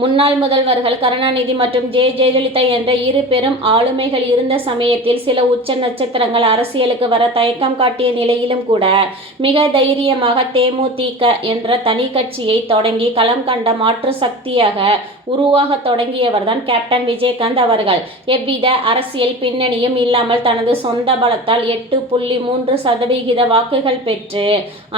முன்னாள் முதல்வர்கள் கருணாநிதி மற்றும் ஜெ. ஜெயலலிதா என்ற இரு பெரும் ஆளுமைகள் இருந்த சமயத்தில் சில உச்ச நட்சத்திரங்கள் அரசியலுக்கு வர தயக்கம் காட்டிய நிலையிலும் கூட மிக தைரியமாக தேமுதிக என்ற தனி கட்சியை தொடங்கி களம் கண்ட மாற்று சக்தியாக உருவாக தொடங்கியவர் தான் கேப்டன் விஜயகாந்த் அவர்கள். எவ்வித அரசியல் பின்னணியும் இல்லாமல் தனது சொந்த பலத்தால் எட்டு புள்ளி மூன்று சதவிகித வாக்குகள் பெற்று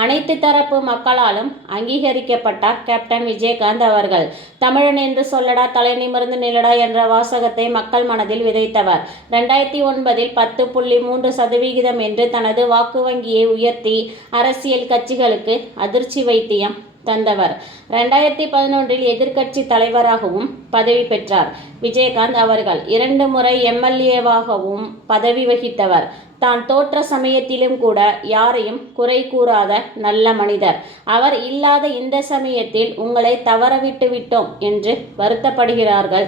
அனைத்து தரப்பு மக்களாலும் அங்கீகரிக்கப்பட்டார் கேப்டன் விஜயகாந்த் அவர்கள். தமிழ் தமிழன் என்று சொல்லடா தலை நிமிர்ந்து நிலடா என்ற வாசகத்தை மக்கள் மனதில் விதைத்தவர். ரெண்டாயிரத்தி ஒன்பதில் பத்து புள்ளி மூன்று சதவிகிதம் என்று தனது வாக்கு வங்கியை உயர்த்தி அரசியல் கட்சிகளுக்கு அதிர்ச்சி வைத்தியம் தந்தவர். ரெண்டாயிரத்தி பதினொன்றில் எதிர்க்கட்சி தலைவராகவும் பதவி பெற்றார் விஜயகாந்த் அவர்கள். இரண்டு முறை எம்எல்ஏவாகவும் பதவி வகித்தவர். தான் தோற்ற சமயத்திலும் கூட யாரையும் குறை கூறாத நல்ல மனிதர். அவர் இல்லாத இந்த சமயத்தில் உங்களை தவறவிட்டு விட்டோம் என்று வருத்தப்படுகிறார்கள்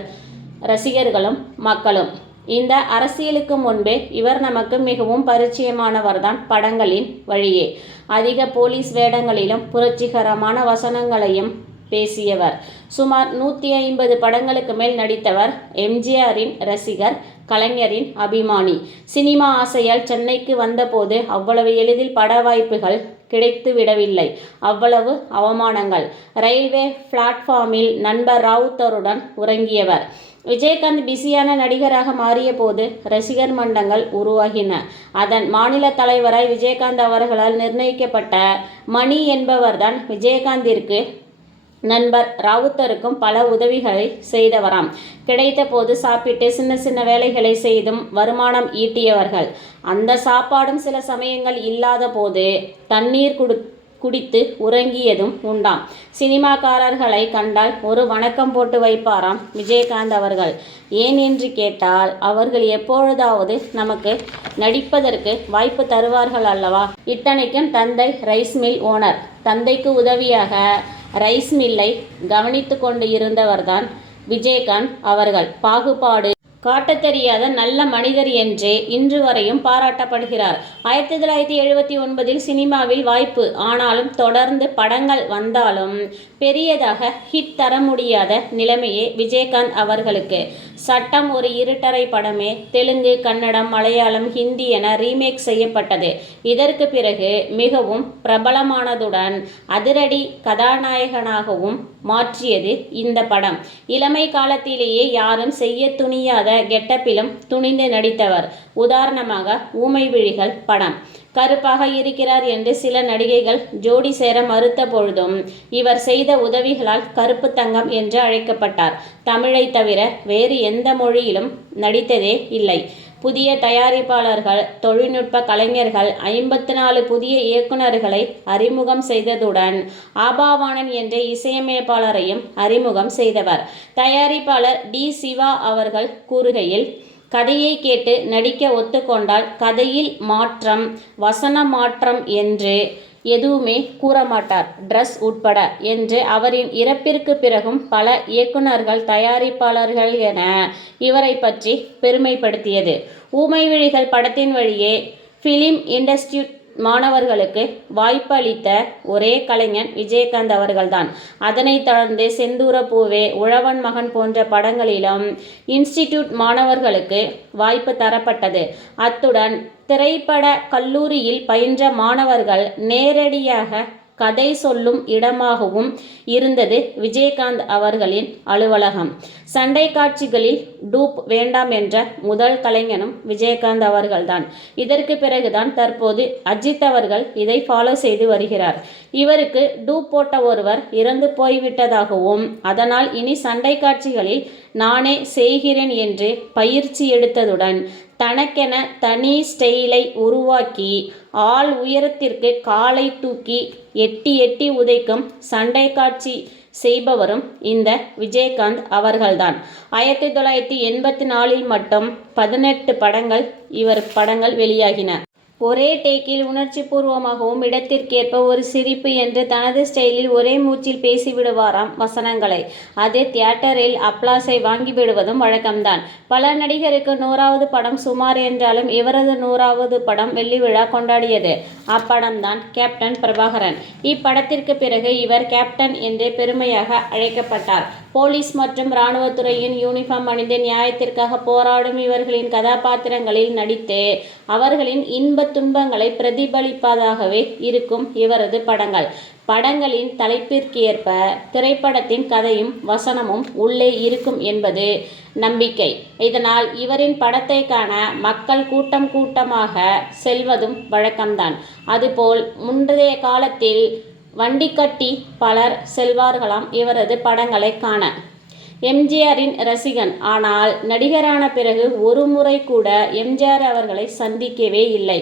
ரசிகர்களும் மக்களும். இந்த அரசியலுக்கு முன்பே இவர் நமக்கு மிகவும் பரிச்சயமானவர்தான் படங்களின் வழியே. அதிக போலீஸ் வேடங்களிலும் புரட்சிகரமான வசனங்களையும் பேசியவர். சுமார் நூற்றி ஐம்பது படங்களுக்கு மேல் நடித்தவர். எம்ஜிஆரின் ரசிகர். கலைஞரின் அபிமானி. சினிமா ஆசையால் சென்னைக்கு வந்தபோது அவ்வளவு எளிதில் பட வாய்ப்புகள் கிடைத்து விடவில்லை. அவ்வளவு அவமானங்கள். ரயில்வே பிளாட்ஃபார்மில் நண்பர் ராவுத்தருடன் உறங்கியவர். விஜயகாந்த் பிஸியான நடிகராக மாறிய போது ரசிகர் மன்றங்கள் உருவாகின. அதன் மாநில தலைவராய் விஜயகாந்த் அவர்களால் நிர்ணயிக்கப்பட்ட மணி என்பவர்தான் விஜயகாந்திற்கு நண்பர் ராவுத்தருக்கும் பல உதவிகளை செய்தவராம். கிடைத்த போது சாப்பிட்டு சின்ன சின்ன வேலைகளை செய்தும் வருமானம் ஈட்டியவர்கள். அந்த சாப்பாடும் சில சமயங்கள் இல்லாத போது தண்ணீர் கொடு குடித்து உறங்கியதும் உண்டாம். சினிமாக்காரர்களை கண்டால் ஒரு வணக்கம் போட்டு வைப்பாராம் விஜயகாந்த் அவர்கள். ஏன் என்று கேட்டால் அவர்கள் எப்பொழுதாவது நமக்கு நடிப்பதற்கு வாய்ப்பு தருவார்கள் அல்லவா. இத்தனைக்கும் தந்தை ரைஸ் மில் ஓனர். தந்தைக்கு உதவியாக ரைஸ் மில்லை கவனித்து கொண்டு இருந்தவர்தான் விஜயகாந்த் அவர்கள். பாகுபாடு காட்டத் தெரியாத நல்ல மனிதர் என்றே இன்று வரையும் பாராட்டப்படுகிறார். ஆயிரத்தி தொள்ளாயிரத்தி எழுபத்தி ஒன்பதில் சினிமாவில் வாய்ப்பு ஆனாலும் தொடர்ந்து படங்கள் வந்தாலும் பெரியதாக ஹிட் தர முடியாத நிலைமையே விஜயகாந்த் அவர்களுக்கு. சட்டம் ஒரு இருட்டறை படமே தெலுங்கு கன்னடம் மலையாளம் ஹிந்தி என ரீமேக் செய்யப்பட்டது. இதற்கு பிறகு மிகவும் பிரபலமானதுடன் அதிரடி கதாநாயகனாகவும் மாற்றியது இந்த படம். இளமை காலத்திலேயே யாரும் செய்ய துணியாத கெட்டப்பிலும் துணிந்து நடித்தவர். உதாரணமாக ஊமை விழிகள் படம். கருப்பாக இருக்கிறார் என்று சில நடிகைகள் ஜோடி சேர மறுத்த பொழுதும் இவர் செய்த உதவிகளால் கருப்பு தங்கம் என்று அழைக்கப்பட்டார். தமிழை தவிர வேறு எந்த மொழியிலும் நடித்ததே இல்லை. புதிய தயாரிப்பாளர்கள் தொழில்நுட்ப கலைஞர்கள் ஐம்பத்து நாலு புதிய இயக்குனர்களை அறிமுகம் செய்ததுடன் ஆபாவாணன் என்ற இசையமைப்பாளரையும் அறிமுகம் செய்தவர். தயாரிப்பாளர் டி. சிவா அவர்கள் கூறுகையில் கதையை கேட்டு நடிக்க ஒத்துக்கொண்டால் கதையில் மாற்றம் வசன மாற்றம் என்று எதுவுமே கூறமாட்டார் ட்ரெஸ் உட்பட என்று அவரின் இறப்பிற்கு பிறகும் பல இயக்குனர்கள் தயாரிப்பாளர்கள் என இவரைப் பற்றி பெருமைப்படுத்தியது. ஊமை விழிகள் படத்தின் வழியே ஃபிலிம் இண்டஸ்ட்ரி மாணவர்களுக்கு வாய்ப்பு அளித்த ஒரே கலைஞன் விஜயகாந்த் அவர்கள் தான். அதனைத் தொடர்ந்து செந்தூர பூவே உழவன் மகன் போன்ற படங்களிலும் இன்ஸ்டிடியூட் மாணவர்களுக்கு வாய்ப்பு தரப்பட்டது. அத்துடன் திரைப்பட கல்லூரியில் பயின்ற மாணவர்கள் நேரடியாக கதை சொல்லும் இடமாகவும் இருந்தது விஜயகாந்த் அவர்களின் அலுவலகம். சண்டை காட்சிகளில் டூப் வேண்டாம் என்ற முதல் கலைஞனும் விஜயகாந்த் அவர்கள் தான். இதற்கு பிறகு தான் தற்போது அஜித் அவர்கள் இதை ஃபாலோ செய்து வருகிறார். இவருக்கு டூப் போட்ட ஒருவர் இறந்து போய்விட்டதாகவும் அதனால் இனி சண்டை காட்சிகளில் நானே செய்கிறேன் என்று பயிற்சி எடுத்ததுடன் தனக்கென தனி ஸ்டைலை உருவாக்கி ஆள் உயரத்திற்கு காலை தூக்கி எட்டி எட்டி உதைக்கும் சண்டை காட்சி செய்பவரும் இந்த விஜயகாந்த் அவர்கள்தான் ஆயிரத்தி தொள்ளாயிரத்தி எண்பத்தி நாலில் மட்டும் பதினெட்டு படங்கள் இவர் படங்கள் வெளியாகின. ஒரே டேக்கில் உணர்ச்சி பூர்வமாகவும் இடத்திற்கேற்ப ஒரு சிரிப்பு என்று தனது ஸ்டைலில் ஒரே மூச்சில் பேசிவிடுவாராம் வசனங்களை. அது தியேட்டரில் அப்ளாஸை வாங்கிவிடுவதும் வழக்கம்தான் பல நடிகருக்கு நூறாவது படம் சுமார் என்றாலும் இவரது நூறாவது படம் வெள்ளிவிழா கொண்டாடியது. அப்படம் தான் கேப்டன் பிரபாகரன். இப்படத்திற்கு பிறகு இவர் கேப்டன் என்றே பெருமையாக அழைக்கப்பட்டார். போலீஸ் மற்றும் இராணுவத்துறையின் யூனிஃபார்ம் அணிந்து நியாயத்திற்காக போராடும் இவர்களின் கதாபாத்திரங்களில் நடித்து அவர்களின் இன்பத் துன்பங்களை பிரதிபலிப்பதாகவே இருக்கும் இவரது படங்கள். படங்களின் தலைப்பிற்கேற்ப திரைப்படத்தின் கதையும் வசனமும் உள்ளே இருக்கும் என்பது நம்பிக்கை. இதனால் இவரின் படத்தை காண மக்கள் கூட்டம் கூட்டமாக செல்வதும் வழக்கம்தான். அதுபோல் முந்தைய காலத்தில் வண்டி கட்டி பலர் செல்வார்களாம் இவரது படங்களை காண. எம்ஜிஆரின் ரசிகன். ஆனால் நடிகரான பிறகு ஒரு முறை கூட எம்ஜிஆர் அவர்களை சந்திக்கவே இல்லை.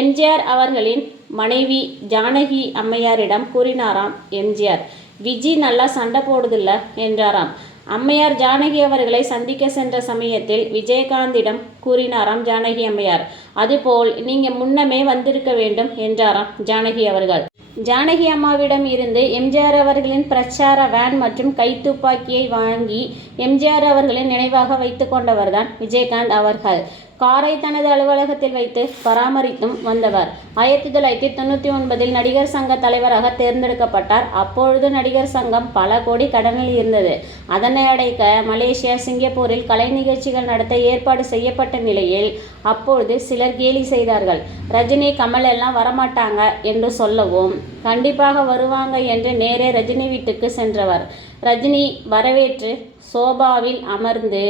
எம்ஜிஆர் அவர்களின் மனைவி ஜானகி அம்மையாரிடம் கூறினாராம் எம்ஜிஆர் விஜி நல்லா சண்டை போடுதில்ல என்றாராம். அம்மையார் ஜானகி அவர்களை சந்திக்க சென்ற சமயத்தில் விஜயகாந்திடம் கூறினாராம் ஜானகி அம்மையார். அதுபோல் நீங்க முன்னமே வந்திருக்க வேண்டும் என்றாராம் ஜானகி அவர்கள். ஜானகி அம்மாவிடம் இருந்து எம்ஜிஆர் அவர்களின் பிரச்சார வேன் மற்றும் கைத்துப்பாக்கியை வாங்கி எம்ஜிஆர் அவர்களின் நினைவாக வைத்து கொண்டவர்தான் விஜயகாந்த் அவர்கள். காரை தனது அலுவலகத்தில் வைத்து பராமரித்தும் வந்தவர். ஆயிரத்தி தொள்ளாயிரத்தி தொண்ணூற்றி ஒன்பதில் நடிகர் சங்க தலைவராக தேர்ந்தெடுக்கப்பட்டார். அப்பொழுது நடிகர் சங்கம் பல கோடி கடனில் இருந்தது. அதனை அடைக்க மலேசியா சிங்கப்பூரில் கலை நிகழ்ச்சிகள் நடத்த ஏற்பாடு செய்யப்பட்ட நிலையில் அப்பொழுது சிலர் கேலி செய்தார்கள். ரஜினி கமல் எல்லாம் வரமாட்டாங்க என்று சொல்லவும் கண்டிப்பாக வருவாங்க என்று நேரே ரஜினி வீட்டுக்கு சென்றவர். ரஜினி வரவேற்று சோபாவில் அமர்ந்து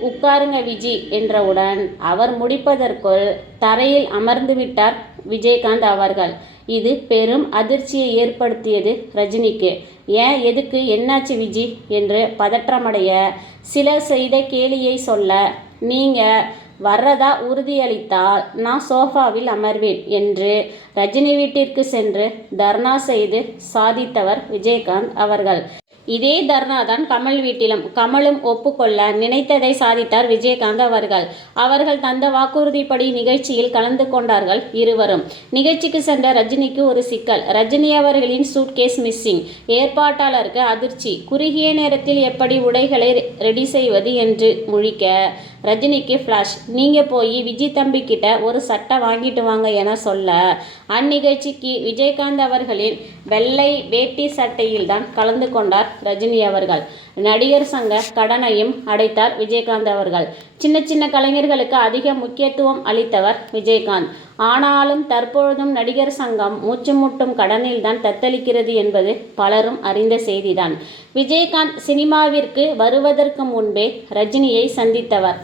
உட்காருங்க விஜி என்றவுடன் அவர் முடிப்பதற்குள் தரையில் அமர்ந்து விட்டார் விஜயகாந்த் அவர்கள். இது பெரும் அதிர்ச்சியை ஏற்படுத்தியது ரஜினிக்கு. ஏன் எதுக்கு என்னாச்சு விஜி? என்று பதற்றமடைய சிலர் செய்த கேலியை சொல்ல நீங்கள் வர்றதா உறுதியளித்தால் நான் சோஃபாவில் அமர்வேன் என்று ரஜினி வீட்டிற்கு சென்று தர்ணா செய்து சாதித்தவர் விஜயகாந்த் அவர்கள். இதே தர்ணா தான் கமல் வீட்டிலும். கமலும் ஒப்புக்கொள்ள நினைத்ததை சாதித்தார் விஜயகாந்த் அவர்கள். அவர்கள் தந்த வாக்குறுதிப்படி நிகழ்ச்சியில் கலந்து கொண்டார்கள் இருவரும். நிகழ்ச்சிக்கு சென்ற ரஜினிக்கு ஒரு சிக்கல். ரஜினி அவர்களின் சூட்கேஸ் மிஸ்ஸிங். ஏற்பாட்டாளருக்கு அதிர்ச்சி. குறுகிய நேரத்தில் எப்படி உடைகளை ரெடி செய்வது என்று முழிக்க ரஜினிக்கு ஃப்ளாஷ் நீங்கள் போய் விஜய் தம்பி கிட்ட ஒரு சட்டை வாங்கிட்டு வாங்க என சொல்ல. அந்நிகழ்ச்சிக்கு விஜயகாந்த் அவர்களின் வெள்ளை வேட்டி சட்டையில் தான் கலந்து கொண்டார் ரஜினி அவர்கள். நடிகர் சங்க கடனையும் அடைத்தார் விஜயகாந்த் அவர்கள். சின்ன சின்ன கலைஞர்களுக்கு அதிக முக்கியத்துவம் அளித்தவர் விஜயகாந்த். ஆனாலும் தற்பொழுதும் நடிகர் சங்கம் மூச்சுமுட்டும் கடனில் தான் தத்தளிக்கிறது என்பது பலரும் அறிந்த செய்திதான். விஜயகாந்த் சினிமாவிற்கு வருவதற்கு முன்பே ரஜினியை சந்தித்தவர்.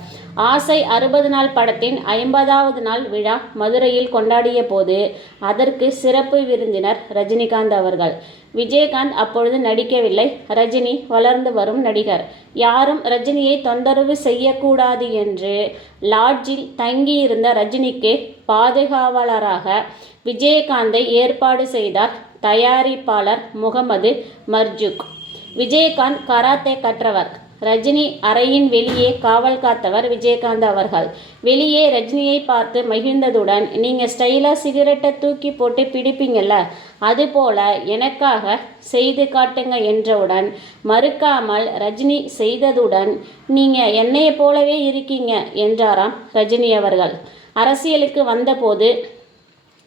ஆசை அறுபது நாள் படத்தின் ஐம்பதாவது நாள் விழா மதுரையில் கொண்டாடிய போது அதற்கு சிறப்பு விருந்தினர் ரஜினிகாந்த் அவர்கள். விஜயகாந்த் அப்பொழுது நடிக்கவில்லை. ரஜினி வளர்ந்து வரும் நடிகர். யாரும் ரஜினியை தொந்தரவு செய்யக்கூடாது என்று லாட்ஜில் தங்கியிருந்த ரஜினிக்கு பாதுகாவலராக விஜயகாந்தை ஏற்பாடு செய்தார் தயாரிப்பாளர் முகமது மர்ஜுக். விஜயகாந்த் கராத்தே கற்றவர். ரஜினி அறையின் வெளியே காவல் காத்தவர் விஜயகாந்த் அவர்கள். வெளியே ரஜினியை பார்த்து மகிழ்ந்ததுடன் நீங்கள் ஸ்டைலாக சிகரெட்டை தூக்கி போட்டு பிடிப்பீங்கள்ல அதுபோல எனக்காக செய்து காட்டுங்க என்றவுடன் மறுக்காமல் ரஜினி செய்ததுடன் நீங்கள் என்னையை போலவே இருக்கீங்க என்றாராம் ரஜினி அவர்கள். அரசியலுக்கு வந்தபோது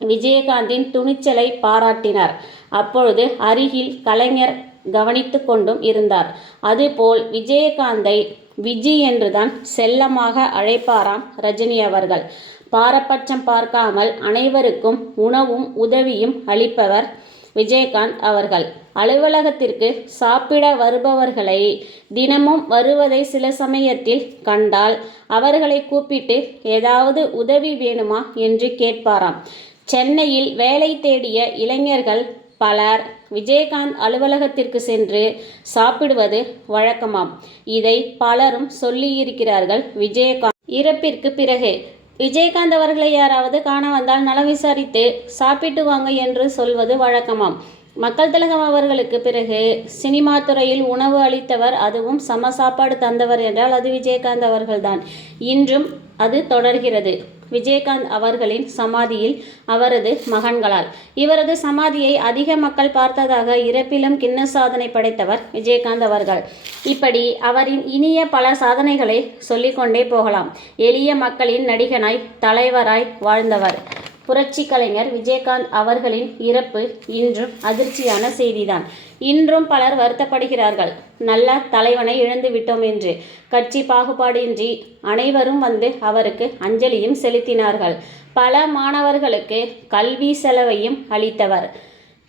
விஜயகாந்தின் துணிச்சலை பாராட்டினார். அப்பொழுது அருகில் கலைஞர் கவனித்து கொண்டும் இருந்தார். அதுபோல் விஜயகாந்தை விஜி என்றுதான் செல்லமாக அழைப்பாராம் ரஜினி அவர்கள். பாரபட்சம் பார்க்காமல் அனைவருக்கும் உணவும் உதவியும் அளிப்பவர் விஜயகாந்த் அவர்கள். அலுவலகத்திற்கு சாப்பிட வருபவர்களை தினமும் வருவதை சில சமயத்தில் கண்டால் அவர்களை கூப்பிட்டு ஏதாவது உதவி வேணுமா என்று கேட்பாராம். சென்னையில் வேலை தேடிய இளைஞர்கள் பலர் விஜயகாந்த் அலுவலகத்திற்கு சென்று சாப்பிடுவது வழக்கமாம். இதை பலரும் சொல்லியிருக்கிறார்கள் விஜயகாந்த். இறப்பிற்கு பிறகு. விஜயகாந்த் அவர்களை யாராவது காண வந்தால் நலம் விசாரித்து சாப்பிட்டு வாங்க என்று சொல்வது வழக்கமாம். மக்கள் திலகம் அவர்களுக்கு பிறகு சினிமா துறையில் உணவு அளித்தவர் அதுவும் சம சாப்பாடு தந்தவர் என்றால் அது விஜயகாந்த் அவர்கள்தான். இன்றும் அது தொடர்கிறது. விஜயகாந்த் அவர்களின் சமாதியில் அவரது மகன்களால். இவரது சமாதியை அதிக மக்கள் பார்த்ததாக இறப்பிலும் கிண்ண சாதனை படைத்தவர் விஜயகாந்த் அவர்கள். இப்படி அவரின் இனிய பல சாதனைகளை சொல்லிக்கொண்டே போகலாம். எளிய மக்களின் நடிகனாய் தலைவராய் வாழ்ந்தவர். புரட்சி கலைஞர் விஜயகாந்த் அவர்களின் இறப்பு இன்றும் அதிர்ச்சியான செய்திதான். இன்றும் பலர் வருத்தப்படுகிறார்கள். நல்ல தலைவனை இழந்து விட்டோம் என்று. கட்சி பாகுபாடின்றி அனைவரும் வந்து அவருக்கு அஞ்சலியும் செலுத்தினார்கள். பல மாணவர்களுக்கு கல்வி செலவையும் அளித்தவர்.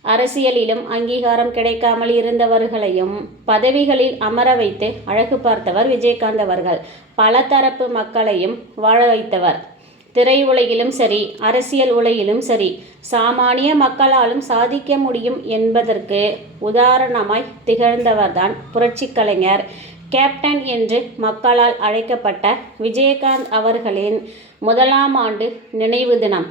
அரசியலிலும் அங்கீகாரம் கிடைக்காமல் இருந்தவர்களையும் பதவிகளில் அமர வைத்து அழகு பார்த்தவர் விஜயகாந்த் அவர்கள். பல தரப்பு மக்களையும் வாழ வைத்தவர். திரையுலகிலும் சரி அரசியல் உலகிலும் சரி சாமானிய மக்களாலும் சாதிக்க முடியும் என்பதற்கு உதாரணமாய் திகழ்ந்தவர்தான் புரட்சி கலைஞர். கேப்டன் என்று மக்களால் அழைக்கப்பட்ட விஜயகாந்த் அவர்களின் முதலாம் ஆண்டு நினைவு தினம்.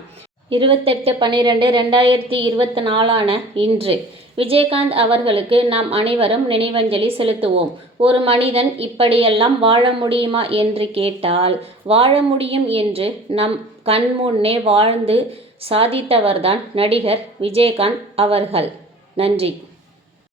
இருபத்தெட்டு பன்னிரெண்டு ரெண்டாயிரத்தி இருபத்தி நாலான இன்று. விஜயகாந்த் அவர்களுக்கு நாம் அனைவரும் நினைவஞ்சலி செலுத்துவோம். ஒரு மனிதன் இப்படியெல்லாம் வாழ முடியுமா என்று கேட்டால் வாழ முடியும் என்று நம் கண்முன்னே வாழ்ந்து சாதித்தவர்தான் நடிகர் விஜயகாந்த் அவர்கள். நன்றி.